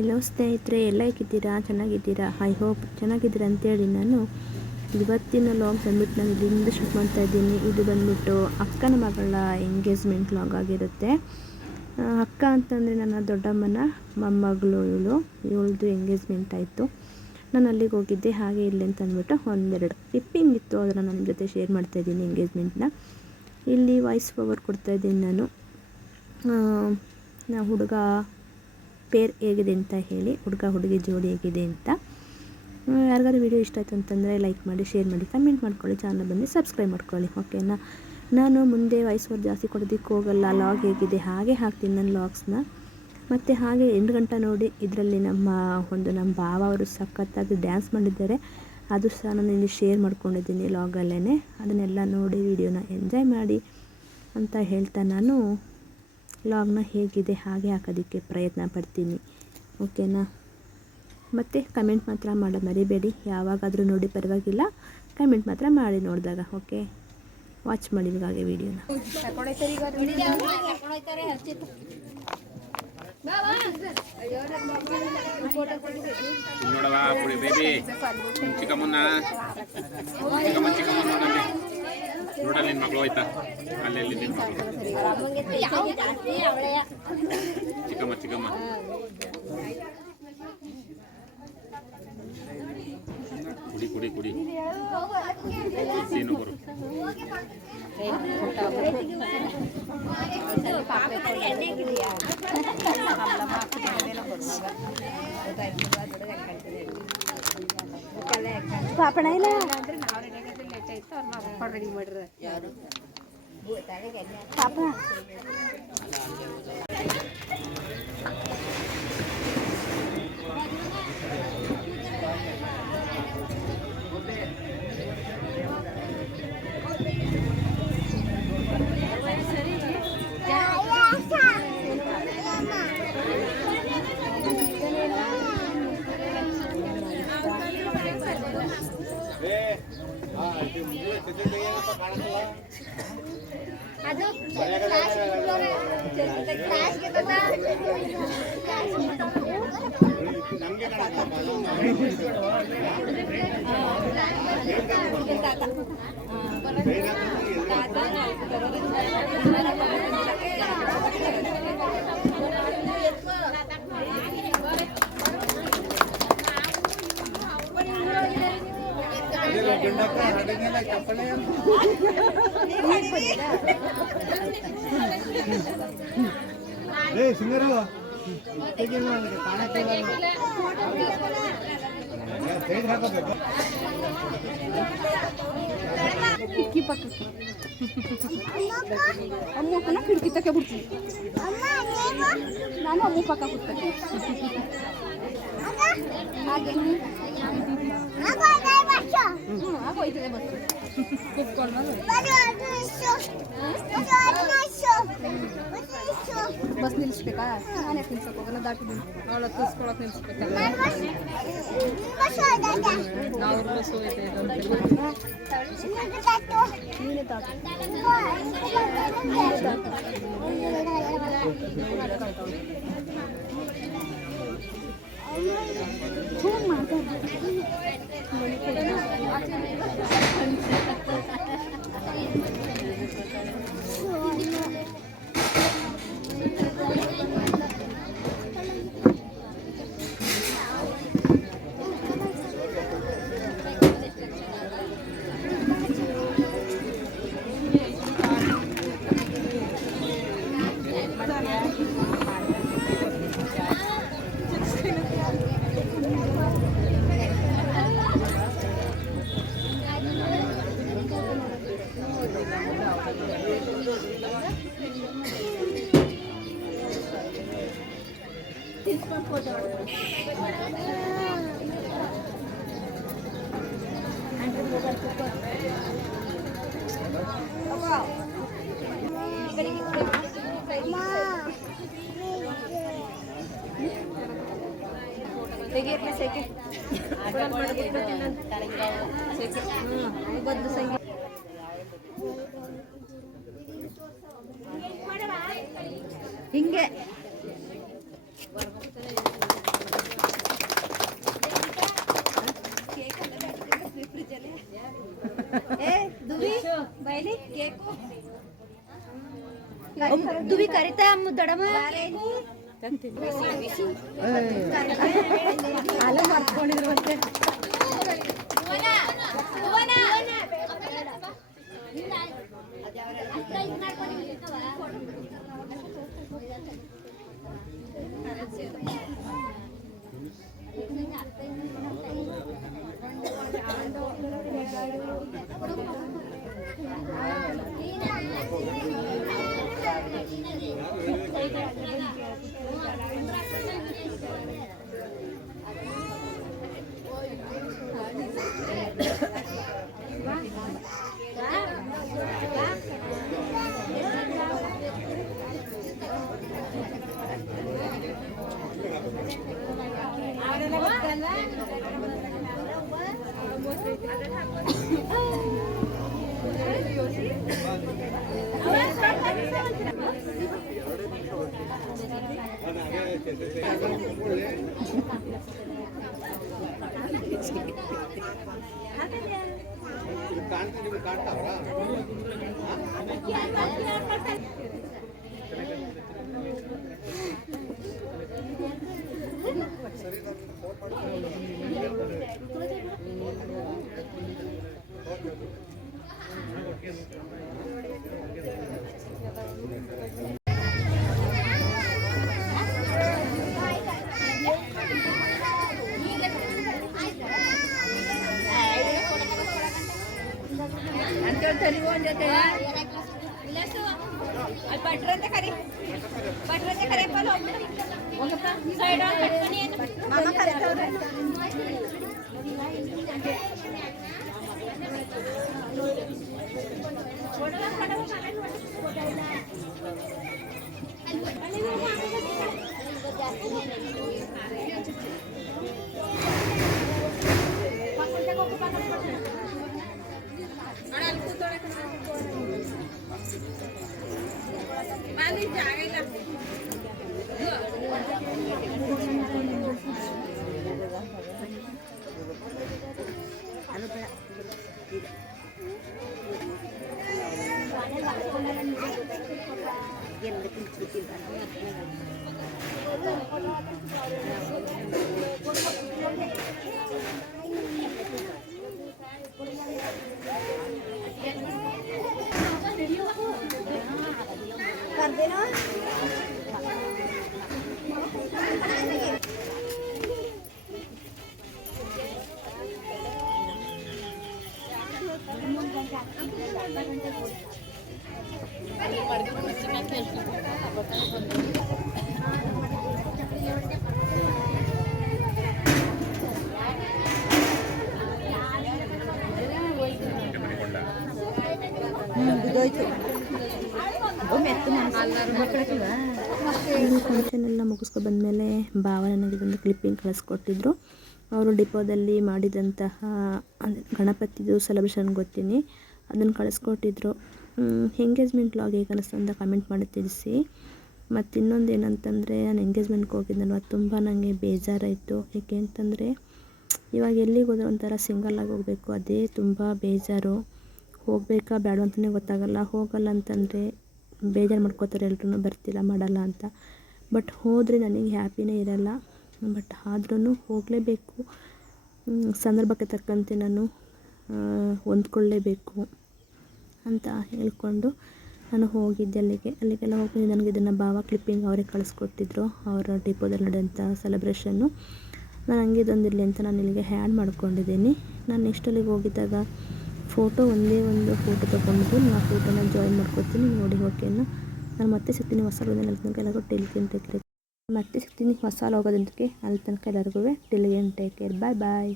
ಎಲ್ಲೋ ಸ್ನೇಹಿತರೆ, ಎಲ್ಲ ಹೇಗಿದ್ದೀರಾ? ಚೆನ್ನಾಗಿದ್ದೀರಾ? ಐ ಹೋಪ್ ಚೆನ್ನಾಗಿದ್ದೀರಾ ಅಂತೇಳಿ ನಾನು ಇವತ್ತಿನ ಲಾಗ್ ಬಂದ್ಬಿಟ್ಟು ನಾನು ಇಲ್ಲಿಂದ ಶೂಟ್ ಮಾಡ್ತಾ ಇದ್ದೀನಿ. ಇದು ಬಂದ್ಬಿಟ್ಟು ಅಕ್ಕನ ಮಗಳ ಎಂಗೇಜ್ಮೆಂಟ್ ಲಾಗ್ ಆಗಿರುತ್ತೆ. ಅಕ್ಕ ಅಂತಂದರೆ ನನ್ನ ದೊಡ್ಡಮ್ಮನ ಮೊಮ್ಮಗಳು. ಇವಳದು ಎಂಗೇಜ್ಮೆಂಟ್ ಆಯಿತು. ನಾನು ಅಲ್ಲಿಗೆ ಹೋಗಿದ್ದೆ. ಹಾಗೆ ಇಲ್ಲಿ ಅಂತ ಅಂದ್ಬಿಟ್ಟು ಒಂದೆರಡು ಕ್ಲಿಪ್ಪಿಂಗ್ ಇತ್ತು, ಅದನ್ನು ನನ್ನ ಜೊತೆ ಶೇರ್ ಮಾಡ್ತಾಯಿದ್ದೀನಿ. ಎಂಗೇಜ್ಮೆಂಟ್ನ ಇಲ್ಲಿ ವಾಯ್ಸ್ ಓವರ್ ಕೊಡ್ತಾಯಿದ್ದೀನಿ ನಾನು. ಹುಡುಗ ಪೇರ್ ಹೇಗಿದೆ ಅಂತ ಹೇಳಿ, ಹುಡುಗ ಹುಡುಗಿ ಜೋಡಿ ಹೇಗಿದೆ ಅಂತ. ಯಾರಿಗಾದ್ರು ವೀಡಿಯೋ ಇಷ್ಟ ಆಯಿತು ಅಂತಂದರೆ ಲೈಕ್ ಮಾಡಿ, ಶೇರ್ ಮಾಡಿ, ಕಮೆಂಟ್ ಮಾಡ್ಕೊಳ್ಳಿ, ಚಾನಲ್ ಬಂದು ಸಬ್ಸ್ಕ್ರೈಬ್ ಮಾಡ್ಕೊಳ್ಳಿ. ಓಕೆನಾ? ನಾನು ಮುಂದೆ ವಾಯ್ಸ್ ಓವರ್ ಜಾಸ್ತಿ ಕೊಡೋದಕ್ಕೆ ಹೋಗಲ್ಲ. ಲಾಗ್ ಹೇಗಿದೆ ಹಾಗೆ ಹಾಕ್ತೀನಿ ನನ್ನ ಲಾಗ್ಸ್ನ. ಮತ್ತು ಹಾಗೆ 8 ಗಂಟೆ ನೋಡಿ, ಇದರಲ್ಲಿ ನಮ್ಮ ಭಾವ ಅವರು ಸಖತ್ತಾಗಿ ಡ್ಯಾನ್ಸ್ ಮಾಡಿದ್ದಾರೆ. ಅದು ಸಹ ನಾನು ಇಲ್ಲಿ ಶೇರ್ ಮಾಡ್ಕೊಂಡಿದ್ದೀನಿ ಲಾಗಲ್ಲೇ. ಅದನ್ನೆಲ್ಲ ನೋಡಿ ವಿಡಿಯೋನ ಎಂಜಾಯ್ ಮಾಡಿ ಅಂತ ಹೇಳ್ತಾ ನಾನು ಲಾಗ್ನ ಹೇಗಿದೆ ಹಾಗೆ ಹಾಕೋದಕ್ಕೆ ಪ್ರಯತ್ನ ಪಡ್ತೀನಿ. ಓಕೆನಾ? ಮತ್ತು ಕಮೆಂಟ್ ಮಾತ್ರ ಮಾಡೋದು ಮರಿಬೇಡಿ. ಯಾವಾಗಾದರೂ ನೋಡಿ ಪರವಾಗಿಲ್ಲ, ಕಮೆಂಟ್ ಮಾತ್ರ ಮಾಡಿ ನೋಡಿದಾಗ. ಓಕೆ, ವಾಚ್ ಮಾಡಿ ಇವಾಗೆ ವಿಡಿಯೋನ. ನೋಡಲ್ಲ ನಿನ್ನ ಮಗಳು ಹೋಯ್ತಾ? ಅಲ್ಲೆಲ್ಲಿ ನಿನ್ನ ಚಿಕ್ಕಮ್ಮ ಚಿಕ್ಕಮ್ಮ ಕುಡಿ ಕುಡಿ ಕುಡಿ ಸೀನು ಬರು. ಪಾಪಣ ಇಲ್ಲ ರೆಡಿ ಮಾಡ್ರ ಯಾರು ಪಾಪ ಅದು ಕ್ಲಾಸ್ ಗೆ ಬಾ ನಮಗೆ ಸಿಂಗರು ಕಿಟಕಿ ಪಕ್ಕಕ್ಕೆ ಅಮ್ಮನ ಕಿಟಕಿ ತಕ್ಕೆ ಬಿಡ್ತೀನಿ. ನಾನು ಅಮ್ಮ ಪಕ್ಕ ಕೂತ್ಕೊತೀನಿ. ಹಾಗೆ ಆಗೋಯ್ತದೆ ಬಸ್ಸು ಕೂತ್ಕೊಂಡು ಬಸ್ ನಿಲ್ಲಿಸ್ಬೇಕಾ? ನಾನೇ ನಿಲ್ಸಕ್ಕೆ ಹೋಗಲ್ಲ, ದಾಟಿದ್ದೀನಿ. ಅವಳ ಕೂಸ್ಕೊಳಕ್ಕೆ ನಿಲ್ಲಿಸ್ಬೇಕಲ್ಲ. ಅವ್ರ ಬಸ್ ಹೋಯ್ತಾ ನೀನೇ ದಾಟು. ಹಿಂಗೆ ದುವಿ ಕರಿತಾ ಅಮ್ಮ ದೊಡಮ ಅಲ್ಲ ಮಾಡ್ಕೊಂಡಿದ್ರು ಮತ್ತೆ ಫಂಕ್ಷನ್ ಎಲ್ಲ ಮುಗಿಸ್ಕೊ ಬಂದಮೇಲೆ ಭಾವ ನನಗೆ ಇದೊಂದು ಕ್ಲಿಪ್ಪಿಂಗ್ ಕಳಿಸ್ಕೊಟ್ಟಿದ್ರು. ಅವರು ಡಿಪೋದಲ್ಲಿ ಮಾಡಿದಂತಹ ಗಣಪತಿದು ಸೆಲೆಬ್ರೇಷನ್ ಗೊತ್ತೀನಿ, ಅದನ್ನು ಕಳಿಸ್ಕೊಟ್ಟಿದ್ರು. ಎಂಗೇಜ್ಮೆಂಟ್ ವ್ಲಾಗ್ ಹೇಗೆ ಅನ್ನಿಸ್ತು ಅಂತ ಕಮೆಂಟ್ ಮಾಡಿ ತಿಳಿಸಿ. ಮತ್ತು ಇನ್ನೊಂದು ಏನಂತಂದರೆ, ನಾನು ಎಂಗೇಜ್ಮೆಂಟ್ಗೆ ಹೋಗಿದ್ದನಲ್ವ, ತುಂಬ ನನಗೆ ಬೇಜಾರಾಯಿತು. ಏಕೆ ಅಂತಂದರೆ ಇವಾಗ ಎಲ್ಲಿಗೆ ಹೋದ್ರೆ ಒಂಥರ ಸಿಂಗಲ್ಲಾಗಿ ಹೋಗಬೇಕು, ಅದೇ ತುಂಬ ಬೇಜಾರು. ಹೋಗಬೇಕಾ ಬೇಡ ಅಂತಲೇ ಗೊತ್ತಾಗಲ್ಲ. ಹೋಗಲ್ಲ ಅಂತಂದರೆ ಬೇಜಾರು ಮಾಡ್ಕೋತಾರೆ ಎಲ್ರೂ, ಬರ್ತಿಲ್ಲ ಮಾಡಲ್ಲ ಅಂತ. ಬಟ್ ಹೋದರೆ ನನಗೆ ಹ್ಯಾಪಿನೇ ಇರಲ್ಲ. ಬಟ್ ಆದ್ರೂ ಹೋಗಲೇಬೇಕು, ಸಂದರ್ಭಕ್ಕೆ ತಕ್ಕಂತೆ ನಾನು ಹೊಂದ್ಕೊಳ್ಳೇಬೇಕು ಅಂತ ಹೇಳ್ಕೊಂಡು ನಾನು ಹೋಗಿದ್ದೆ ಅಲ್ಲಿಗೆಲ್ಲ ಹೋಗಿ ನನಗೆ ಇದನ್ನು ಭಾವ ಕ್ಲಿಪ್ಪಿಂಗ್ ಅವರೇ ಕಳಿಸ್ಕೊಟ್ಟಿದ್ರು, ಅವರ ಡಿಪೋದಲ್ಲಿ ನಡೆಯುವಂಥ ಸೆಲೆಬ್ರೇಷನ್ನು. ನಾನು ಹಂಗೆ ಇದೊಂದಿರಲಿ ಅಂತ ನಾನು ಇಲ್ಲಿಗೆ ಹ್ಯಾಡ್ ಮಾಡ್ಕೊಂಡಿದ್ದೀನಿ. ನಾನು ನೆಕ್ಸ್ಟ್ ಅಲ್ಲಿಗೆ ಹೋಗಿದ್ದಾಗ ಒಂದೇ ಒಂದು ಫೋಟೋ ತೊಗೊಂಡು ನಾನು ಆ ಫೋಟೋನ ಜಾಯಿನ್ ಮಾಡ್ಕೊತೀನಿ, ನೋಡಿ ಓಕೆನಾ. ನಾನು ಮತ್ತೆ ಸಿಗ್ತೀನಿ ಹೊಸ ಎಲ್ಲರಿಗೂ ಟೇಕ್ ಕೇರ್. ಮತ್ತೆ ಸಿಗ್ತೀನಿ ಹೊಸ ಹೋಗೋದಕ್ಕೆ ಅಲ್ಲಿ ತನಕ ಎಲ್ಲರಿಗೂ ಟೇಕ್ ಕೇರ್. ಬಾಯ್ ಬಾಯ್.